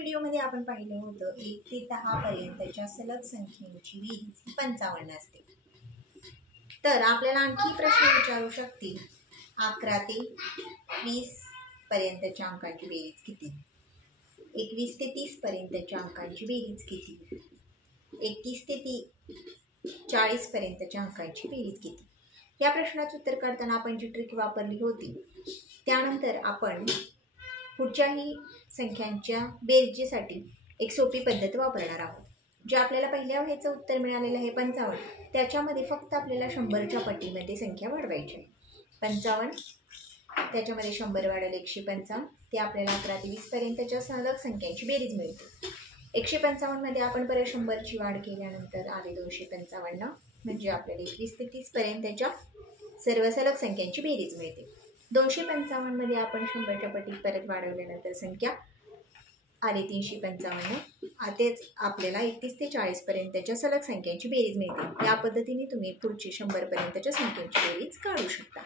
व्हिडिओमध्ये आपण पाहिलं होतं 1 ते 10 पर्यंतच्या सलग संख्येची बेरीज 55 असते। तर आपल्याला आणखी प्रश्न विचारू शकतील 11 ते 20 पर्यंतच्या अंकांची बेरीज किती, 21 ते 30 पर्यंतच्या अंकांची बेरीज किती, 31 ते 40 पर्यंतच्या अंकांची बेरीज किती। या प्रश्नाचं उत्तर काढताना आपण जी ट्रिक वापरली होती त्यानंतर आपण पुढच्याही संख्यांच्या बेरजेसाठी एक सोपी पद्धत वापरणार आहोत। जे आपल्याला पहिल्या ह्याचं उत्तर मिळालेलं आहे 55, त्याच्यामध्ये फक्त आपल्याला 100च्या पटीमध्ये संख्या वाढवायची आहे। 55 त्याच्यामध्ये 100 वाढवले 155, ते आपल्याला 11 ते 20 पर्यंतच्या सलग संख्यांची बेरीज मिळते। 155 मध्ये आपण परत 100ची वाढ केल्यानंतर आले 255, म्हणजे आपल्याला 21 ते 30 पर्यंतच्या सर्व सलग संख्यांची बेरीज मिळते। 255 मध्ये आपण 100च्या पटीत परत वाढवल्यानंतर संख्या आले 355, तेच आपल्याला 31 ते 40 पर्यंतच्या सलग संख्यांची बेरीज मिळते। या पद्धतीने तुम्ही पुढची 100 पर्यंतच्या संख्यांची बेरीज काढू शकता।